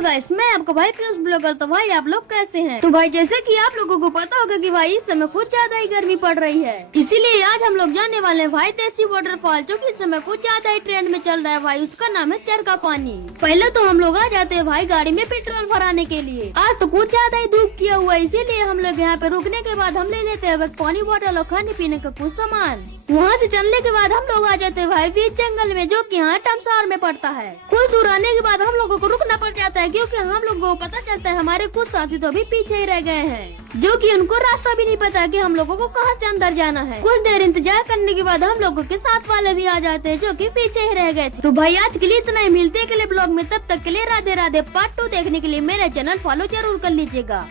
Hello guys, मैं आपका भाई पीयूष ब्लॉगर। तो भाई आप लोग कैसे हैं? तो भाई जैसे कि आप लोगों को पता होगा कि भाई इस समय कुछ ज्यादा ही गर्मी पड़ रही है, इसीलिए आज हम लोग जाने वाले हैं भाई देसी वाटरफॉल, जो कि इस समय कुछ ज्यादा ही ट्रेंड में चल रहा है भाई। उसका नाम है चरका पानी। पहले तो हम लोग आ जाते हैं भाई गाड़ी में पेट्रोल भराने के लिए। आज तो कुछ ज्यादा ही धूप किया हुआ है, इसीलिए हम लोग यहाँ पे रुकने के बाद हम ले लेते हैं पानी बॉटल और खाने पीने का कुछ सामान। वहाँ से चलने के बाद हम लोग आ जाते हैं भाई बीच जंगल में, जो कि यहाँ टमसार में पड़ता है। कुछ दूर आने के बाद हम लोगों को रुकना पड़ जाता है, क्योंकि हम लोगों को पता चलता है हमारे कुछ साथी तो अभी पीछे ही रह गए हैं, जो कि उनको रास्ता भी नहीं पता कि हम लोगों को कहाँ से अंदर जाना है। कुछ देर इंतजार करने के बाद हम लोगों के साथ वाले भी आ जाते हैं, जो कि पीछे ही रह गए थे। तो भाई आज के लिए इतना ही, मिलते के लिए ब्लॉग में, तब तक के लिए राधे राधे। पार्ट 2 देखने के लिए मेरा चैनल फॉलो जरूर कर लीजिएगा।